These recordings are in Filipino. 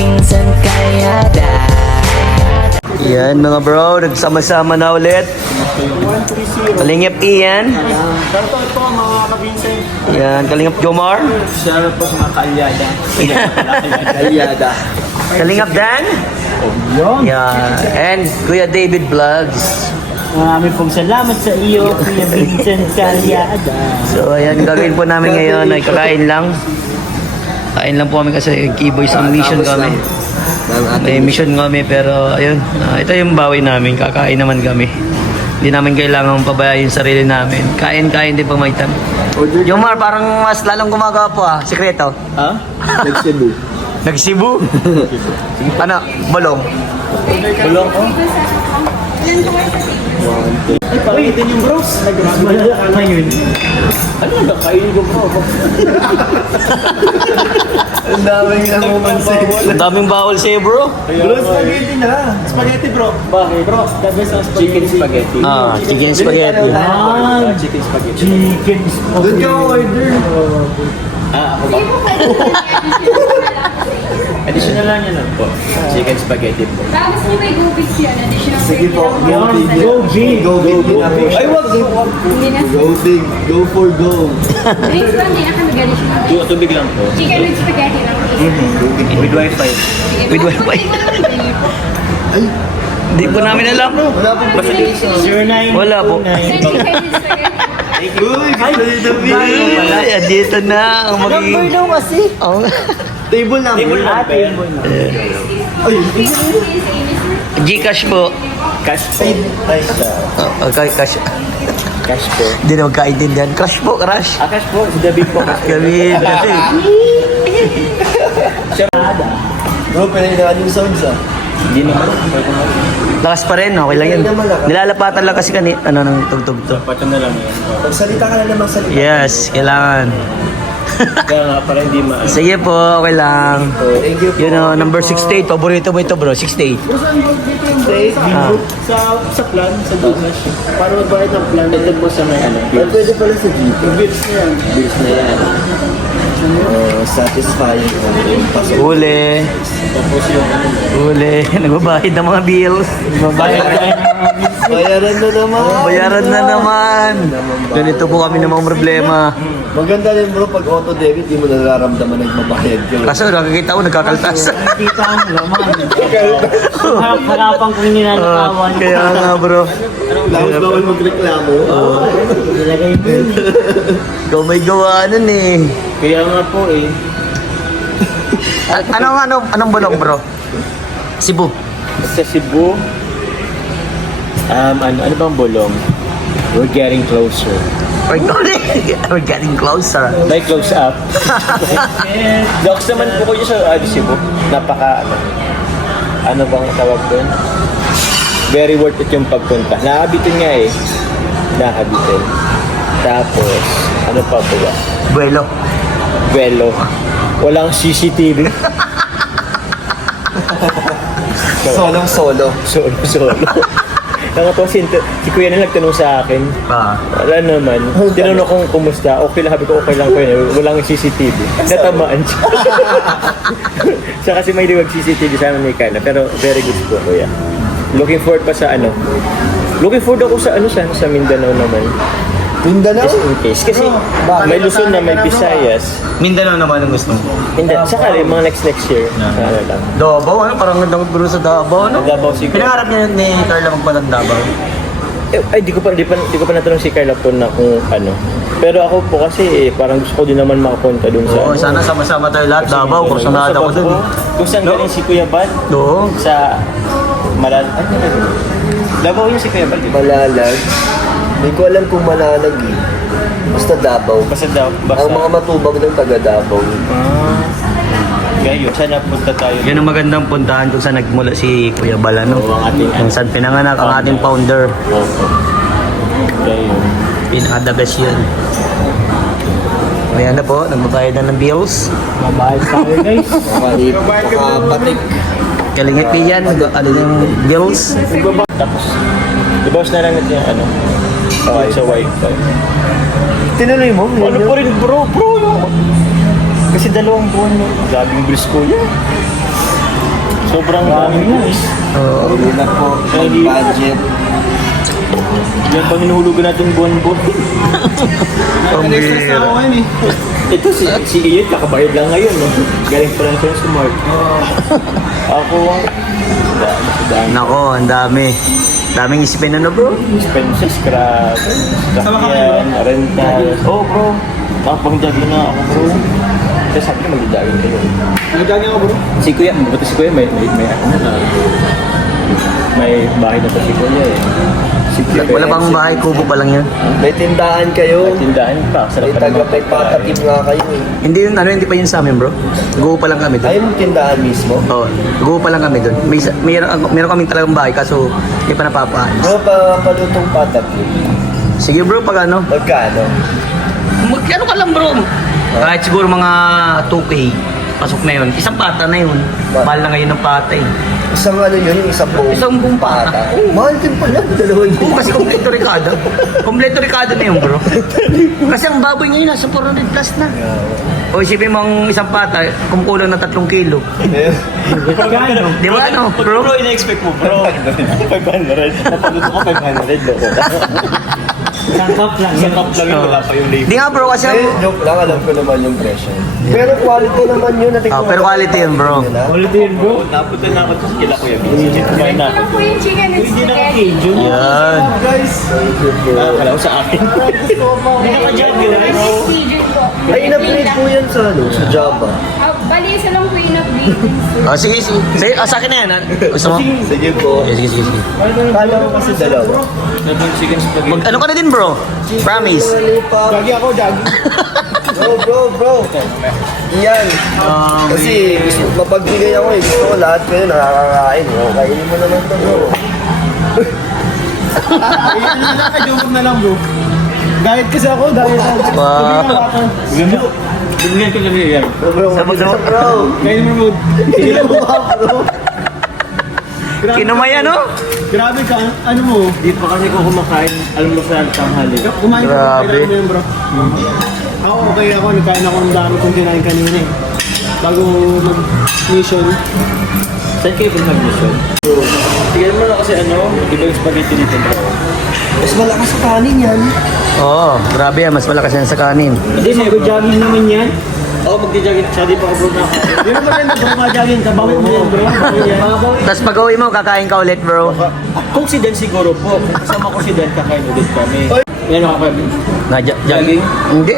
pinsan kalyada. Yan mga bro, nagsama-sama na ulit. Kalingap Ian. Shoutout po mga kabinsan. Yan, Kalingap Jomar. Shoutout po sa mga kalyada. Kalyada. Kalingap Dan. Yun. Yan, and Kuya David Vlogs. Maraming pong salamat sa iyo, Kuya Vincent Calyada. So ayan, gagawin po namin ngayon ay kakain lang. Kain lang po kami kasi Keyboys ang mission kami. May mission kami pero ayun, ito yung bawi namin, kakain naman kami. Hindi namin kailangan pabayaan yung sarili namin. Kain-kain din pang may time. Jomar, parang mas lalong gumagawa po sikreto. Ha? Nag-Cebu. Nag-Cebu? Ano? Balong? Bulong ko? Ay, pakitin yung bros. Ngayon. Ano nagkakainin ko bro? Ang daming namumansin. Ang daming bawal sa'yo bro. Bro, spaghetti na. Spaghetti bro. Bakit? Bro, the best ang spaghetti. Chicken spaghetti. Chicken spaghetti. Chicken spaghetti. Chicken spaghetti. Doon ka order. Ako ba? Additional lang yan po. Chicken spaghetti po. Tapos nyo may go big yan. Additional Sige po. Go big. Go big. Go big. Ay, wag. Hindi na. Go big. Go for go. Drinks lang din. Ako nag-additional. Tubig lang po. Chicken with spaghetti lang. With wifi. With wifi. Ay. Hindi po namin alam. Wala po ba? 09. Wala po. Chicken with spaghetti. Uy, Ay, dito na ang magiging... number daw kasi. Oh. Table number. Table number. Ay, Gcash po. cash paid. Ay, Okay, cash. cash po. Hindi na magkaintindihan. Crash po, crash. Cash po. Si David po. Kami kasi. Bro, pinahinahan yung sounds Hindi naman. Lakas pa rin, okay lang yun. Nilalapatan lang kasi ng tugtog to. Pato na lang yan. Magsalita ka na naman salita. Yes, kailangan. Kaya nga, para hindi Sige po, okay lang. Thank you po. Yun o, number 68. Paborito mo ito bro, 68. Sa plan, sa Douglas. Para magbayad ng plan, ito po sa may ano. Pwede pala sa Jeep. Bills na yan. Bills na yan. Satisfying. Huli. Tapos yung ano. Huli. Nagbabayad ng mga bills. Nagbabayad tayo. Bayaran na naman. Bayaran na naman. Ganito po kami ng mga problema. Maganda rin bro, pag auto debit, di mo nararamdaman nagbabayad ka. Kaso nakikita ko nagkakaltas. Nakikita mo naman. Harapan ko yung ninanakawan. Kaya nga bro. Tapos bawal magreklamo. Nilagay mo yun. Ikaw may gawa nun eh. Kaya nga po eh. Anong bulong bro? Cebu. Sa Cebu, ano bang bulong? We're getting closer. We're getting closer. May close up. Docs naman po ko sa Cebu. Napaka, ano bang tawag doon? Very worth it yung pagpunta. Nakabitin nga eh. Nakabitin. Tapos, ano pa po ba? Buelo. Velo. Walang CCTV. Solo. Solo. Nakatawa si Kuya na nagtanong sa akin. Wala naman. Tinanong kung kumusta. Okay lang, sabi ko okay lang ko yun. Walang CCTV. Natamaan siya. Siya kasi may liwag CCTV sa amin ni Kyla. Pero very good po Kuya. Looking forward pa sa ano. Looking forward ako sa sa Mindanao naman. Mindanao? Just in case. Kasi may Luzon na may Visayas. Mindanao naman ang gusto mo. Hindi. Sakali, mga next year. Sana lang. Davao, ano? Parang gandang bro sa Davao, no? Davao siguro. Pinangarap niya ni Carla magpunta ng Davao. Ay, di ko pa natanong si Carla po na kung ano. Pero ako po kasi parang gusto ko din naman makapunta dun sa... Oo, sana sama-sama tayo lahat. Davao, kursunada ko dun. Kung saan galing si Kuya Bal? Oo. Sa... Davao yun si Kuya Bal, di ba? Malalag. Hindi ko alam kung Malalag eh. Basta Davao. Basta daw. Ang mga matubag ng taga Davao. Gayo, sana punta tayo. Yun ang magandang puntahan kung saan nagmula si Kuya Bala, no? Oo, ang ating- Kung saan pinanganak ang ating founder. Opo. Gayo. Pinaka the best yun. Ayan na po, nagbabayad na ng bills. Mabahal tayo guys. Patik. Kalingit yan, ano yung bills. Tapos, ibawas na lang natin yung ano, sa wifi. Tinuloy mo? Ano pa rin bro, yung... Kasi 2 buwan no. Laging bilis ko yan. Sobrang dami na eh. Oo. Hindi na po. Budget. Yan bang hinuhulugan natin buwan-buwan? Pambira. Ito si Ian, kakabayad lang ngayon. No? Galing pa lang siya sa Mark. Ako, Nako, ang dami. Daming isipin na bro. expenses, scrap, sakyan, rental. Oh bro, pang-jogging na ako bro. Kasi sabi ko mag-jogging kayo. Mag-jogging ako bro? Si Kuya, buti si Kuya may bahay na pa si Kuya eh. Si Kuya, Wala pang bahay, kubo pa lang yan. May tindahan kayo. may tindahan pa. Sarap May pa naman may patatim nga kayo eh. Hindi yun, hindi pa yun sa amin bro. Go pa lang kami doon. Ayaw mo tindahan mismo? Oo, go pa lang kami doon. Meron kaming talagang bahay kaso hindi pa napapaalis. Bro, palutong patatim. Sige bro, pag ano? Magkano? Ano ka lang bro? Kahit siguro mga 2K. Pasok na yun. Isang pata na yun. Mahal na ngayon ng pata eh. Isang ano yun, isang buong pata. Oh, mahal din pala. Dalawang Oo, kasi kompleto Ricardo. Kompleto Ricardo na yun bro. Kasi ang baboy ngayon nasa 400 plus na. O isipin mo ang isang pata, kumukulang na 3 kilo. Di ba ano bro? Bro, ina-expect mo bro. 500. Napaluto ko 500 loko. Isang cup lang. Sa cup lang yun, wala pa yung label. Di nga bro kasi Eh, joke lang, alam ko naman yung presyo. Pero quality naman yun. pero quality yun bro. Ulit yun bro. Napunta na ako sa kila Kuya Vincent. Kumain na ako. Ano po yung chicken and spaghetti? Yan. Guys, Kala ko sa akin. Hindi ka jogging. Pigeon po. ay in-upgrade po yan sa ano, sa Java. Bali, isa lang po yung upgrade. O sige, sige. Sige, sa akin na yan. Gusto mo? Sige po. Sige, sige, sige. Kala ko kasi dalawa. Chicken spaghetti. Ano ka na din bro? Promise. Gagi ako, gagi. Bro. Yan. Kasi gusto, mapagbigay ako eh. Gusto ko lahat kayo nakakakain. O, kainin mo naman to bro. Joke na lang bro. Diet kasi ako, diet ako. Bigyan ko lang yan. Bro, bro. Ngayon mo mood. Sige lang bro. Kinumaya no? Grabe ka, ano mo? Di pa kasi ko kumakain, alam mo sa tanghali. Kumain Grabe. ko yun bro. Ako okay ako, nagkain ako ng dami kong kinain kanina eh. Bago mag-mission. Saan kayo pag mag-mission? Tignan mo na kasi ano, di ba yung spaghetti dito bro? Mas malakas sa kanin yan. Oo, grabe yan. Mas malakas yan sa kanin. Hindi, mag-jogging naman yan. Oo, magdi-jogging. Siya di pa ako bro na ako. Di ba maganda bro, mag-jogging ka? Bawin mo yan bro. Bawin yan. Tapos pag uwi mo, kakain ka ulit bro. Kung si Dan siguro po, kung kasama ko si Dan, kakain ulit kami. Yan ako kami. Jogging? Hindi.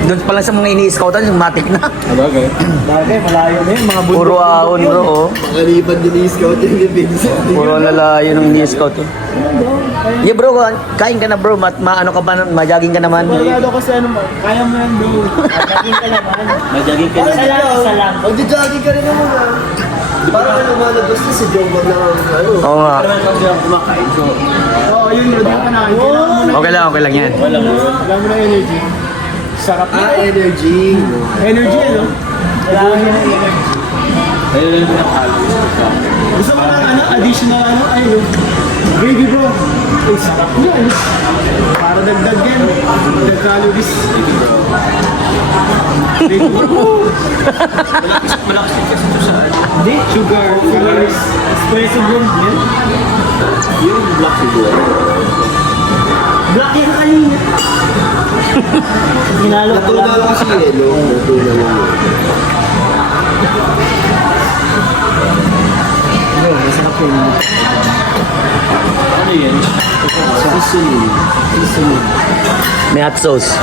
Doon pa lang sa mga ini-scoutan, yung matik na. Bagay. Bagay, malayo na yun. Mga bundok. Puro ahon bro. Oh. Makalipan din yung scout yung ni Vincent. Puro lalayo ng ini-scout. Oh. Yeah bro, kain ka na bro. Maano ka ba? Ma-jogging ka naman. Sigurado ko sa ano mo, kaya mo yan bro. Jogging ka naman. Mag-jogging ka Isa lang, isa lang. Magdi-jogging ka rin naman ha. Parang ano lumalabas na si Jomar lang ang ano. Oo nga. Naman kasi ako kumakain, so Oo, yun, hindi ka na. Okay lang yan. wala mo. Wala mo na energy. Sarap na. Energy. Energy ano? Wala ka na energy. Ayun lang na calories sa akin. Gusto mo ng ano, additional ano, ayun. Gravy bro. Ay, sarap yan. Para dagdag yan. Dagdag calories. Gravy bro. Malakas din kasi ito sa Hindi, sugar, calories. Espresso bro. Yan. yung black siguro. Black yan kanina. Ginalo ko Natuna lang. lang kasi yelo. Natuna lang yun. Ayun, masarap yun. Ano yan? Seasoning. May hot sauce.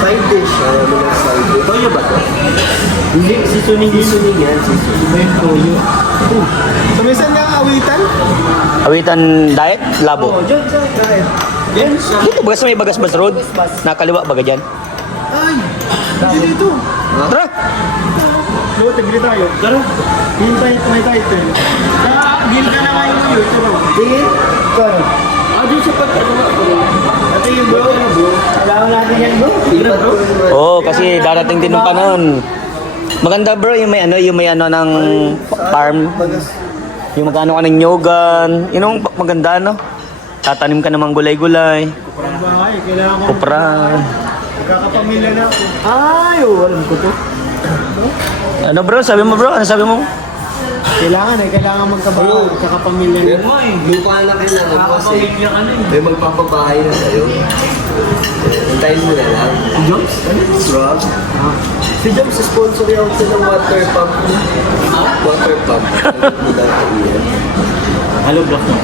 Side dish. Ano mo lang side dish. Toyo ba to? Hindi, seasoning yun. Seasoning yan, seasoning. Ayun, toyo. So may saan nga awitan? Awitan diet, labo. Diyan, kahit. Yan. Dito bagas may Bagasbas Road. Nakaliwa baga dyan. Ay! Hindi dito. Tara! No, tagli tayo. Tara. Yung may title. Gil ka na ngayon yun. Tara. Tingin? Ikaw. Dito sa pagkano bro. Ito yung bro. Kailangan natin yan bro. Ilan bro? Oo, kasi darating din ng panahon. Maganda bro, yung may ano ng farm. Bagas. Yung magkano ka ng nyogan. Yun ang maganda no. Tatanim ka namang gulay-gulay. Parang bahay. Kailangan ko. Kupra. Kakapamilya na ako. Ay, alam ko to. Ano bro, sabi mo bro? Ano sabi mo? Kailangan magkakapamilya na. Lupa na kailangan mo kasi may magpapabahay na sa'yo. Antayin mo na lang. Si Joms? Rob? Si Joms, sponsor yung sa water pump. Water pump. Mula ka iyan. Halo block na.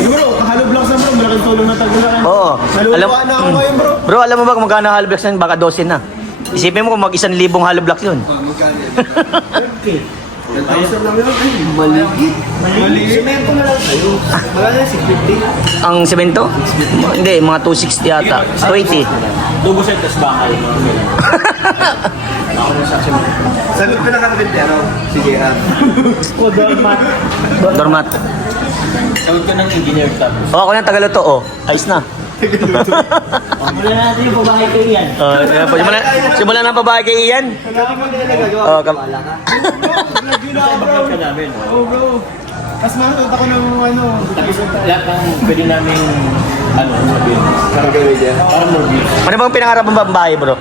Bro, kahalo block na bro. Malaking tulong na tagulan. Oo. Naluluwa na ako ngayon bro. Bro, alam mo ba kung magkano hollow blocks na yun? Baka 12 na. Isipin mo kung mag 1,000 hollow blocks yun. Magkano? 1,000 lang yun. Ay, maligit. Semento na lang sa'yo. Magkano na 650? Ang semento? Hindi, mga 260 yata. 20. Dugo set, tas bakal. Ako na sa simula. Sagot ko na kakabintero. Sige, ha. O, dormat. Dormat. Sagot ko ng engineer tapos. Oh, ako na Tagaluto. Oh, ayos na. Mula natin yung babae ko yan. Simula na ang babae kay Ian. Kami mo nila nagagawa. Oh, Wala ka. Bakal ka namin. Oh bro. Tapos manood ako ng ano. Tapos lahat ng pwede namin sabihin. Gagawin niya. Para more views. Ano bang pinangarap ng babae, bro?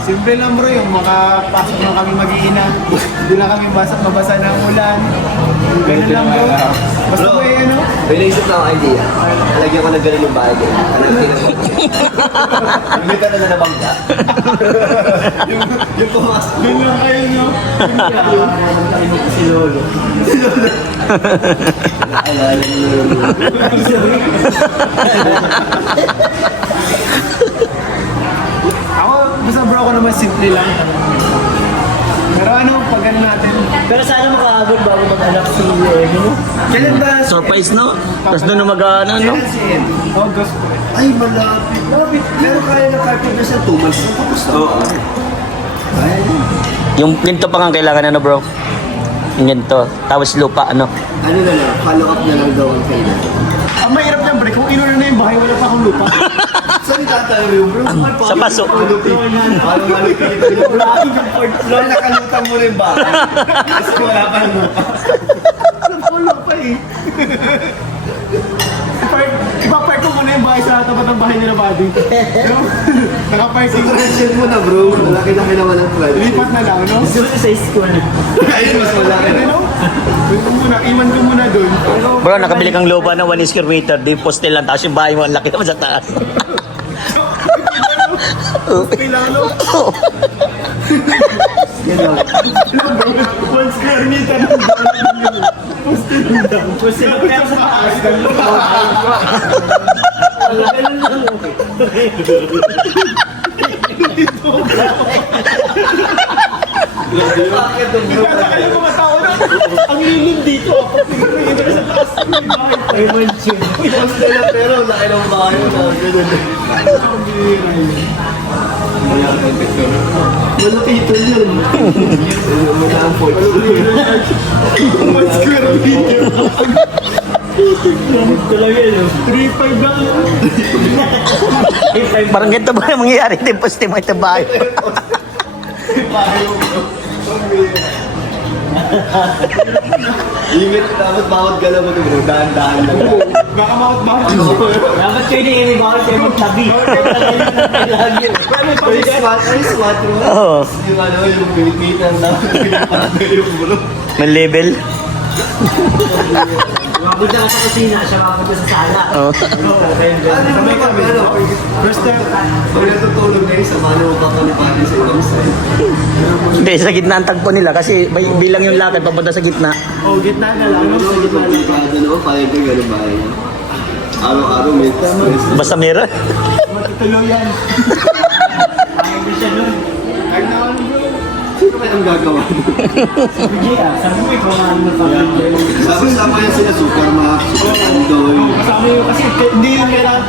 Simple lang bro, yung makapasok na kami mag-iina. Hindi na kami mabasa ng ulan. Ganun lang bro. Basta Bro. may ano. May naisip na akong idea. Lagyan ko ng ganun yung bahay ko. May ka na nabangga. Yung pumasok. Ganun lang kayo no. Si Lolo. Alala niyo. Ako, basta bro ako naman simple lang. Pero ano, pag ano natin. Pero sana makaabot bago mag-anak si Emino. Kailan ba? Surprise, no? Tapos doon na mag-ano, no? Kailan si Em? August. Ay, malapit. Malapit. Pero kaya na carpet na siya 2 months. Tapos na. Oo. Kaya na. Yung ginto pa nga kailangan, ano, bro? Yung ginto. Tapos lupa, ano? Ano na lang, follow up na lang daw ang kailan. Ang mahirap niyan bro, kung inuna na yung bahay, wala pa akong lupa. Saan tatayo yung bro? Sa paso. Parang malupit. Wala nakalutang mo na yung bahay. Kasi wala pa ng lupa. Wala pa eh. Ipapark ko muna yung bahay sa tapat ng bahay nila, buddy. Nakaparking. Correction mo na bro. Malaki na kailangan ng private. Lipat na lang, no? Gusto ko sa school. Ayun, mas malaki na. Ano? Wait ko muna, iwan ko muna dun. Pero, Bro, nakabili kang lupa na 1 square meter. Di poste lang. Tapos yung bahay mo, ang laki naman sa taas. kailangan no? One square meter ng Gusto ko kaya sa taas. Kaya mga tao na, ang lilim dito. Pag sa taas, may bahay. Ay, mansion. Pero laki ng bahay mo na. Malapito yun. Wala ang point. One square meter. Talaga yun. 3.5 lang. Parang ganito ba yung mangyayari? Di poste mo ito bahay. Ingat, dapat bawat galaw mo bro. Dahan-dahan lang. Baka makot-bakot. Dapat kayo na yung bawal kayo magtabi. Lagi. Ay, SWAT bro. Oo. Yung ano, yung pinipitan na. Pinapatay yung bro. May level. Mapunta ka sa kusina, siya mapunta sa sala. Oo. Ano naman kami, ano? First time. Pag natutulog na yung sama na magpapanipati sa ibang side. Hindi, sa gitna ang tagpo nila. Kasi may bilang yung lakad papunta sa gitna. Oh, gitna na lang. Ano, komplikado naman, parang ito yung gano'n bahay niya. Araw-araw may stress. Basta meron. Matituloy yan. Ay na ano bro. Sino kaya ang gagawa? Sabi mo, ikaw nga naman pamilya. Sama yan sila, super max, super andoy. Kasama yun kasi hindi yun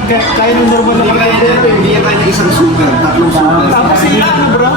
kaya ng normal na Hindi kaya na isang sugar, 3 sugar. Tapos sila ano bro?